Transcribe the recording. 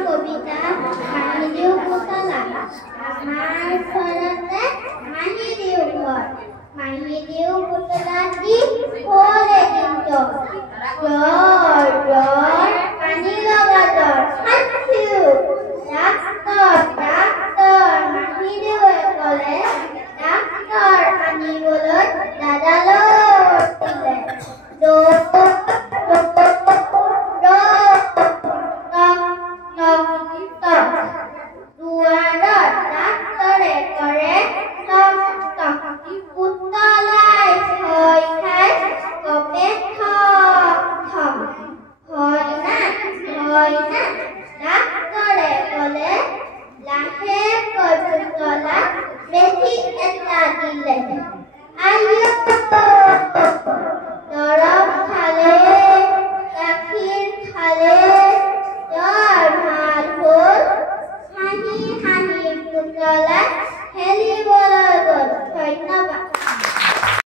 কবিতা মাহিদেউ পুতলা আমাৰ ঘৰতে মাহিদেউ ঘৰ মাহিদেউ পুতলা দি ক'লে কিন্তু জ্বৰ পানী লগা জ্বৰ ডাক্তৰ মাহিদেউৱে ক'লে ডাক্তৰ আনিবলৈ দাদালৈ